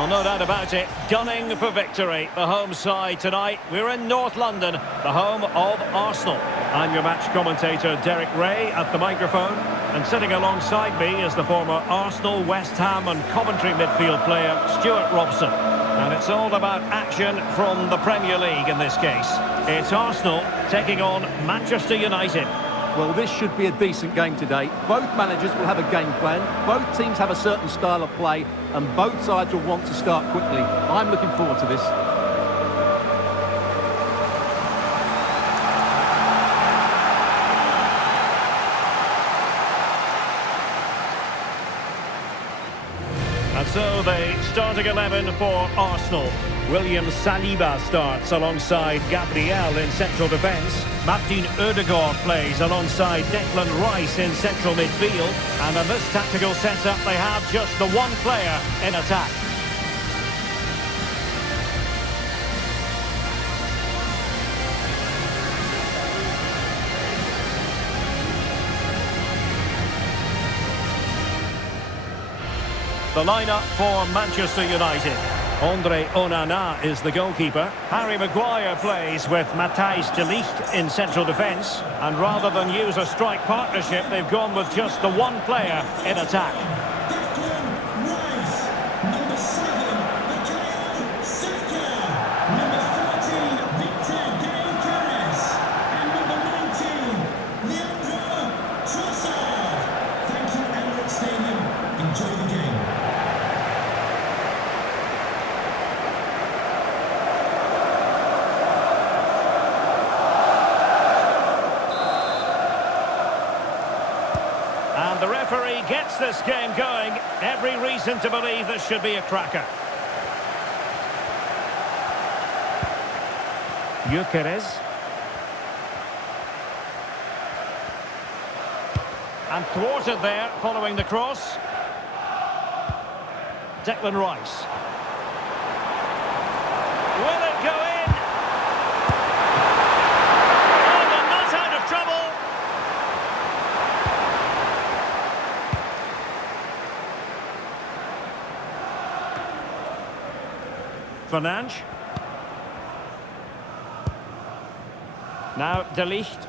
Oh, no doubt about it. Gunning for victory. The home side tonight. We're in North London, the home of Arsenal. I'm your match commentator, Derek Ray, at the microphone. And sitting alongside me is the former Arsenal, West Ham and Coventry midfield player, Stuart Robson. And it's all about action from the Premier League in this case. It's Arsenal taking on Manchester United. Well, this should be a decent game today. Both managers will have a game plan, both teams have a certain style of play, and both sides will want to start quickly. I'm looking forward to this. And so the starting 11 for Arsenal. William Saliba starts alongside Gabriel in central defence. Martin Odegaard plays alongside Declan Rice in central midfield. And in this tactical setup, they have just the one player in attack. The lineup for Manchester United. Andre Onana is the goalkeeper. Harry Maguire plays with Matthijs de Ligt in central defence. And rather than use a strike partnership, they've gone with just the one player in attack. Declan Rice, number 7, Bukayo Saka, number 13, Victor Gyökeres, and number 19, Leandro Trossard. Thank you, Emirates Stadium. Enjoy the game. And the referee gets this game going. Every reason to believe this should be a cracker. Gyökeres. And thwarted there following the cross. Declan Rice. Will it go in? Oh, they're not out of trouble. Fernandes. Now De Ligt.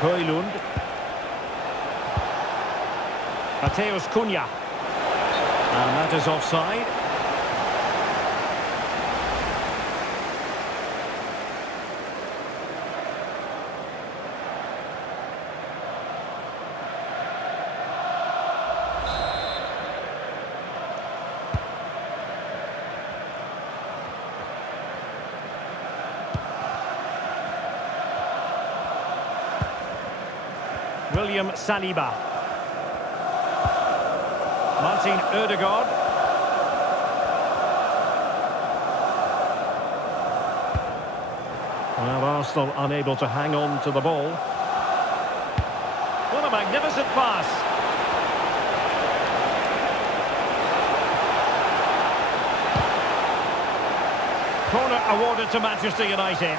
Højlund. Matheus Cunha. And that is offside. William Saliba. Martin Odegaard. Well, Arsenal unable to hang on to the ball. What a magnificent pass. Corner awarded to Manchester United.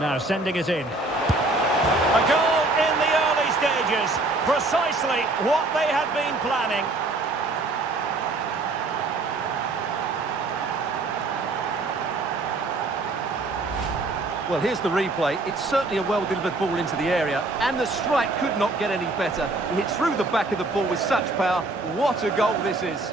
Now sending it in. A goal in the early stages. Precisely what they had been planning. Well, here's the replay. It's certainly a well-delivered ball into the area, and the strike could not get any better. It hits through the back of the ball with such power. What a goal this is.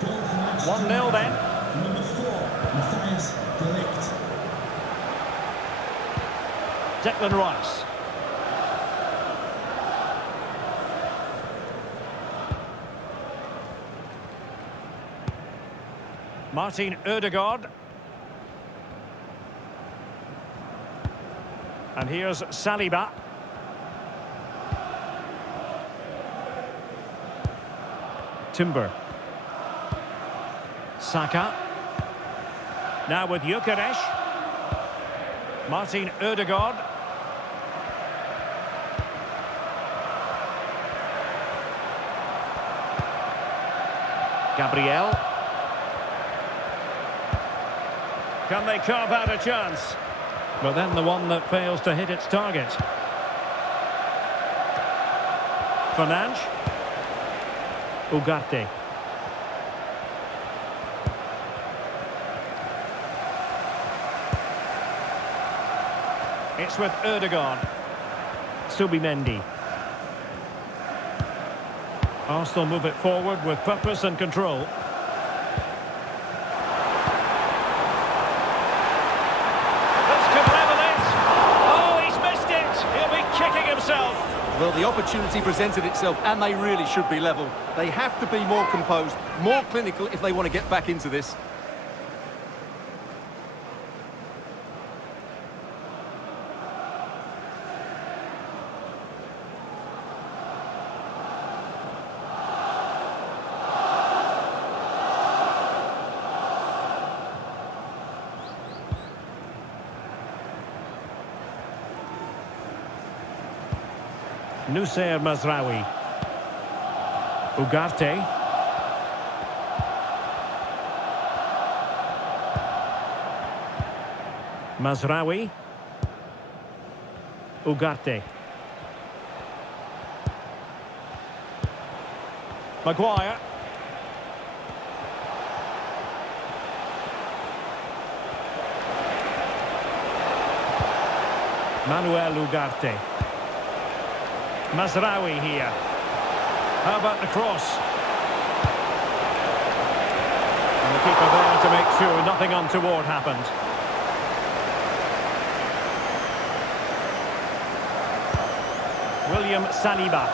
Goal for Manchester 1-0 United. then. Number 4, Matthijs de Ligt. Declan Rice. Martin Ødegaard. And here's Saliba. Timber. Saka. Now with Gyökeres. Martin Ødegaard. Gabriel. Can they carve out a chance? But then the one that fails to hit its target. Fernandes. Ugarte. It's with Ødegaard. Subimendi. Arsenal move it forward with purpose and control. This could level it. Oh, he's missed it. He'll be kicking himself. Well, the opportunity presented itself, and they really should be level. They have to be more composed, more clinical if they want to get back into this. Noussair Mazraoui. Ugarte. Mazraoui. Ugarte. Maguire. Manuel Ugarte. Mazraoui here. How about the cross? And the keeper there to make sure nothing untoward happened. William Saliba.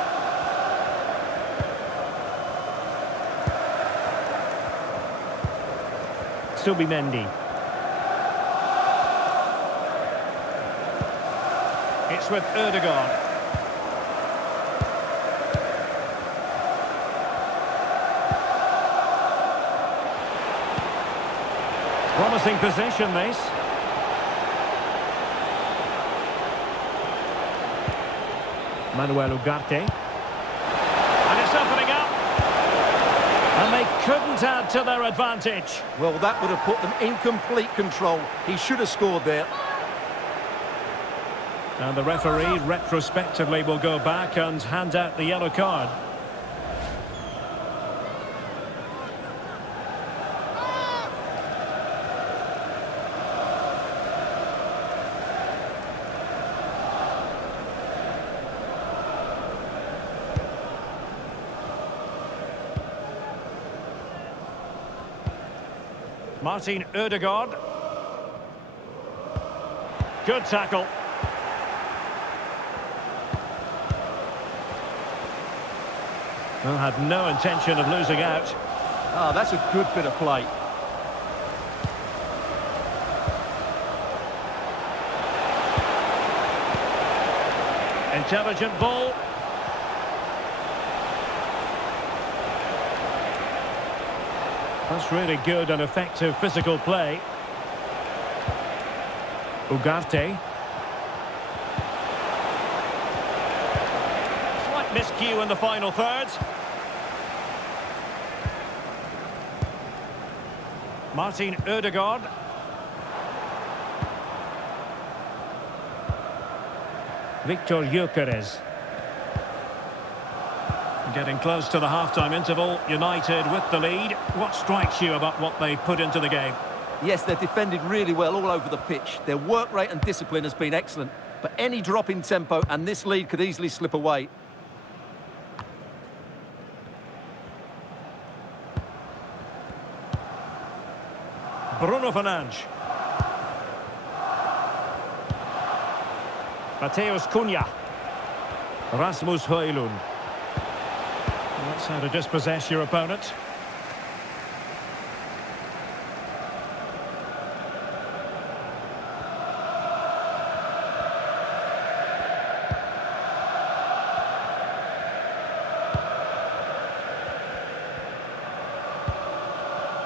Subimendi. It's with Ødegaard. Promising possession, this. Manuel Ugarte. And it's opening up. And they couldn't add to their advantage. Well, that would have put them in complete control. He should have scored there. And the referee retrospectively will go back and hand out the yellow card. Martin Ødegaard. Good tackle. Well, had no intention of losing out. Ah, that's a good bit of play. Intelligent ball. That's really good and effective physical play. Ugarte. Slight miscue in the final third. Martin Ødegaard. Viktor Gyökeres. Getting close to the half-time interval, United with the lead. What strikes you about what they've put into the game? Yes, they've defended really well all over the pitch. Their work rate and discipline has been excellent. But any drop in tempo and this lead could easily slip away. Bruno Fernandes. Matheus Cunha. Rasmus Højlund. That's how to dispossess your opponent.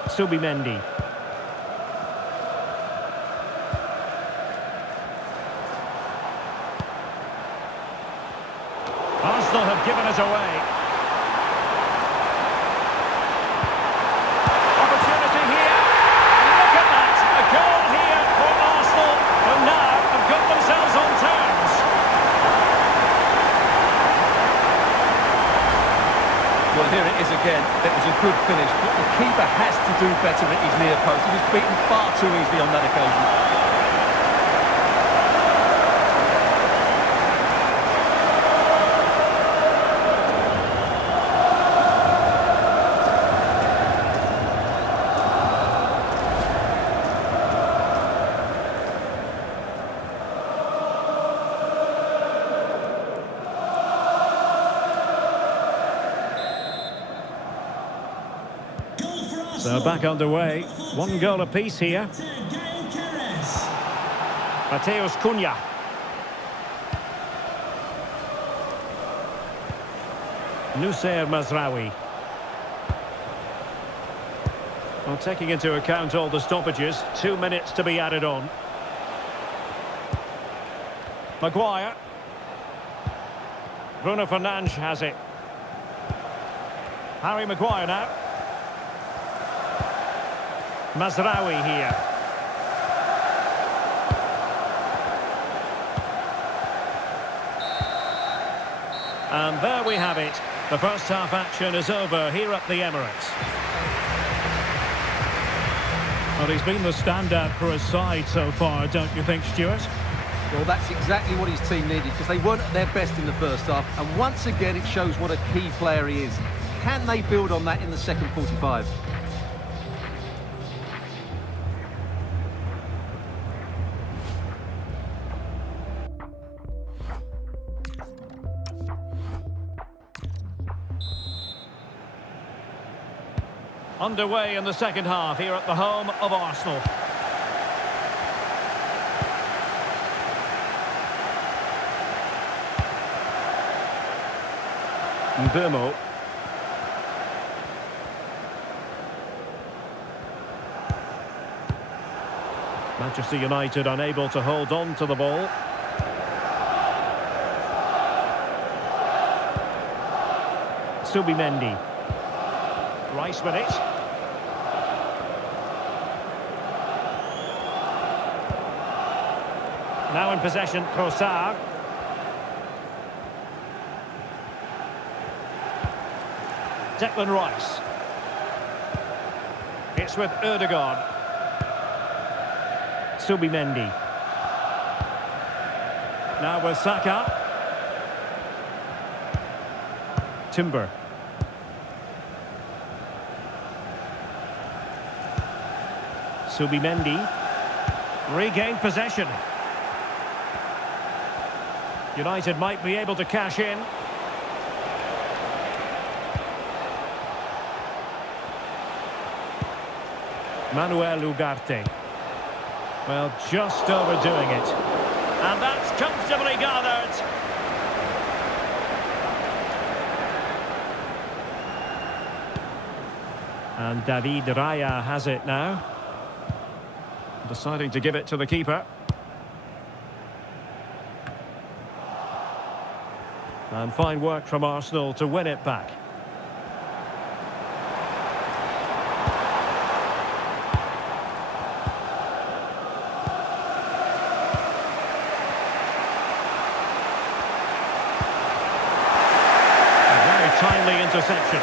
Subimendi. Arsenal have given it away. Opportunity here. Look at that. A goal here for Arsenal, who now have got themselves on terms. Well, here it is again. It was a good finish, but the keeper has to do better at his near post. He was beaten far too easily on that occasion. So back underway. 1 goal apiece here. Mateus Cunha. Noussair Mazraoui. Well, taking into account all the stoppages, 2 minutes to be added on. Maguire. Bruno Fernandes has it. Harry Maguire now. Mazraoui here. And there we have it. The first half action is over here at the Emirates. Well, he's been the standout for his side so far, don't you think, Stuart? Well, that's exactly what his team needed, because they weren't at their best in the first half. And once again, it shows what a key player he is. Can they build on that in the second 45? Underway in the second half here at the home of Arsenal. Mbeumo. Manchester United unable to hold on to the ball. Subimendi. Rice with it. Now in possession, Trossard. Declan Rice. It's with Ødegaard. Subimendi. Now with Saka. Timber. Subimendi. Regained possession. United might be able to cash in. Manuel Ugarte. Well, just overdoing it. And that's comfortably gathered. And David Raya has it now. Deciding to give it to the keeper. And fine work from Arsenal to win it back. A very timely interception.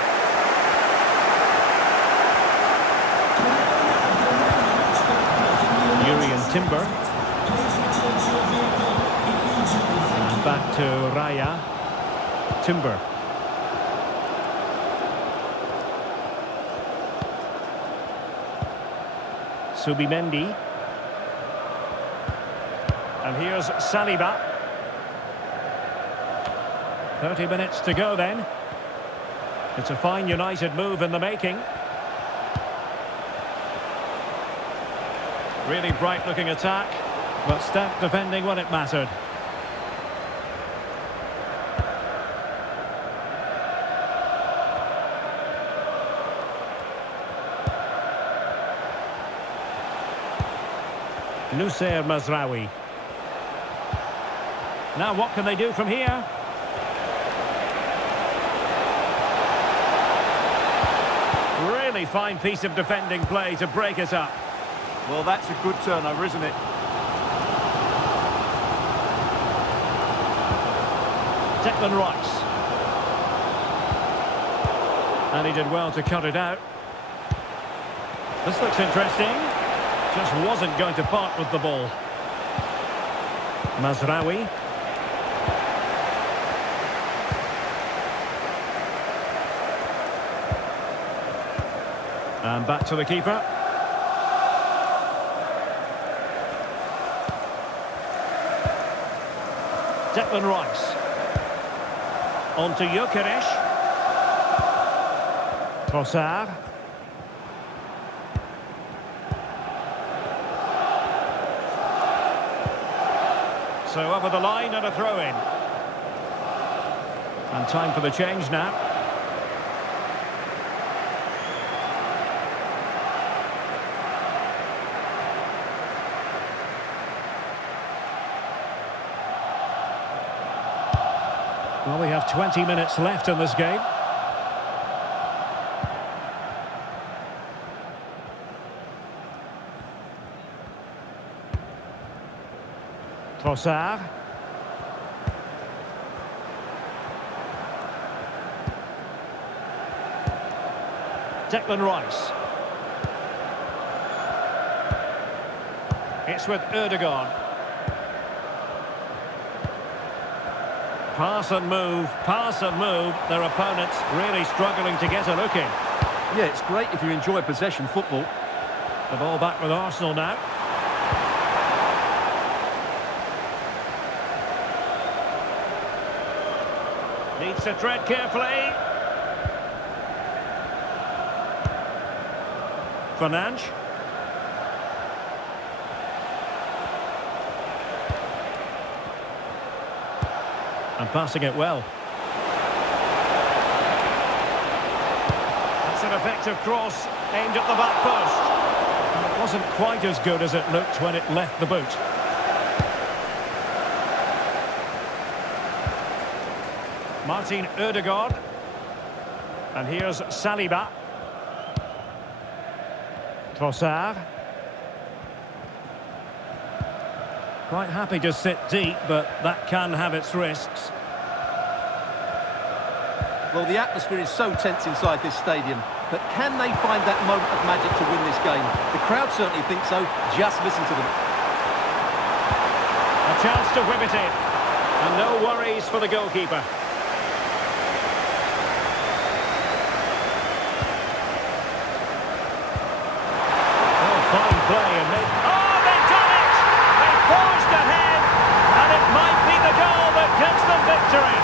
Jurriën Timber. And back to Raya. Timber. Subimendi. And here's Saliba. 30 minutes to go then. It's a fine United move in the making. Really bright looking attack, but stout defending when it mattered. Noussair Mazraoui. Now what can they do from here? Really fine piece of defending play to break it up. Well, that's a good turnover, isn't it? Declan Rice. And he did well to cut it out. This looks interesting. Just wasn't going to part with the ball. Mazraoui. And back to the keeper. Declan Rice. On to Gyökeres. Trossard. So over the line and a throw-in. And time for the change now. Well, we have 20 minutes left in this game. Trossard. Declan Rice. It's with Ødegaard. Pass and move, pass and move. Their opponents really struggling to get a look in. Yeah, it's great if you enjoy possession football. The ball back with Arsenal now. Needs to tread carefully. Fernandes. And passing it well. That's an effective cross aimed at the back post. And it wasn't quite as good as it looked when it left the boot. Martin Ødegaard. And here's Saliba. Trossard. Quite happy to sit deep, but that can have its risks. Well, the atmosphere is so tense inside this stadium, but can they find that moment of magic to win this game? The crowd certainly think so. Just listen to them. A chance to whip it in. And no worries for the goalkeeper. Oh, fine play and they... Oh, they've done it! They forged ahead, and it might be the goal that gives them victory.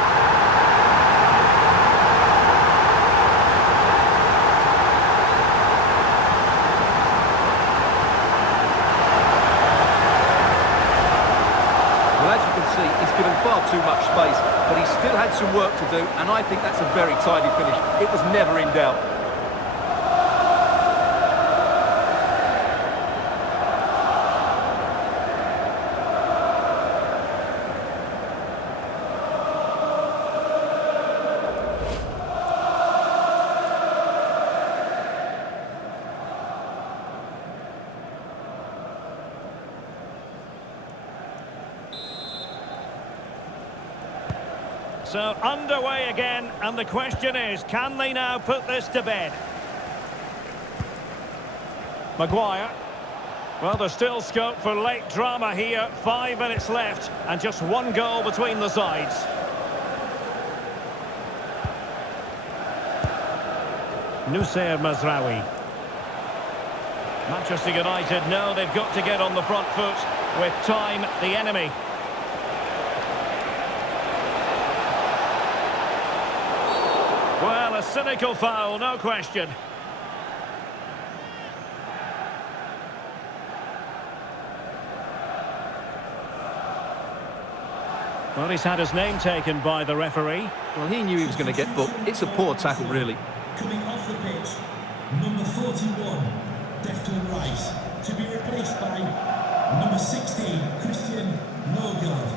Well, as you can see, he's given far too much space, but he still had some work to do, and I think that's a very tidy finish. It was never in doubt. So underway again, and the question is, can they now put this to bed? Maguire. Well, there's still scope for late drama here. 5 minutes left, and just one goal between the sides. Noussair Mazraoui. Manchester United know they've got to get on the front foot with time the enemy. Well, a cynical foul, no question. Well, he's had his name taken by the referee. Well, he knew he was going to get booked. It's a poor tackle, really. Coming off the pitch, number 41, Declan Rice, to be replaced by Number 16, Christian Nørgaard.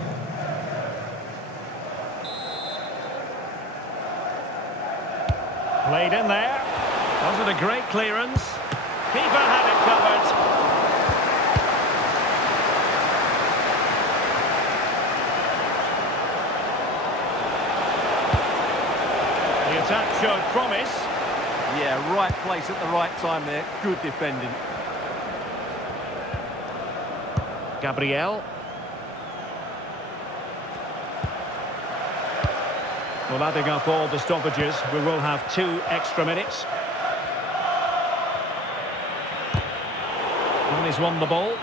Played in there. Wasn't a great clearance. Keeper had it covered. The attack showed promise. Yeah, right place at the right time there. Good defending. Gabriel. Well, adding up all the stoppages, we will have 2 extra minutes. And he's won the ball.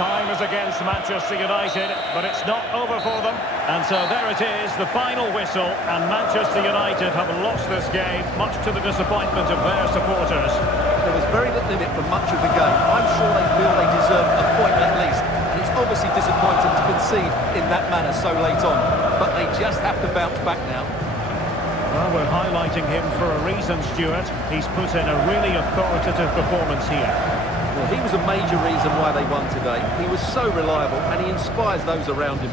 Time is against Manchester United, but it's not over for them. And so there it is, the final whistle, and Manchester United have lost this game, much to the disappointment of their supporters. There was very little in it for much of the game. I'm sure they feel they deserve a point at least. And it's obviously disappointing to concede in that manner so late on. But they just have to bounce back now. Well, we're highlighting him for a reason, Stuart. He's put in a really authoritative performance here. Well, he was a major reason why they won today. He was so reliable and he inspires those around him.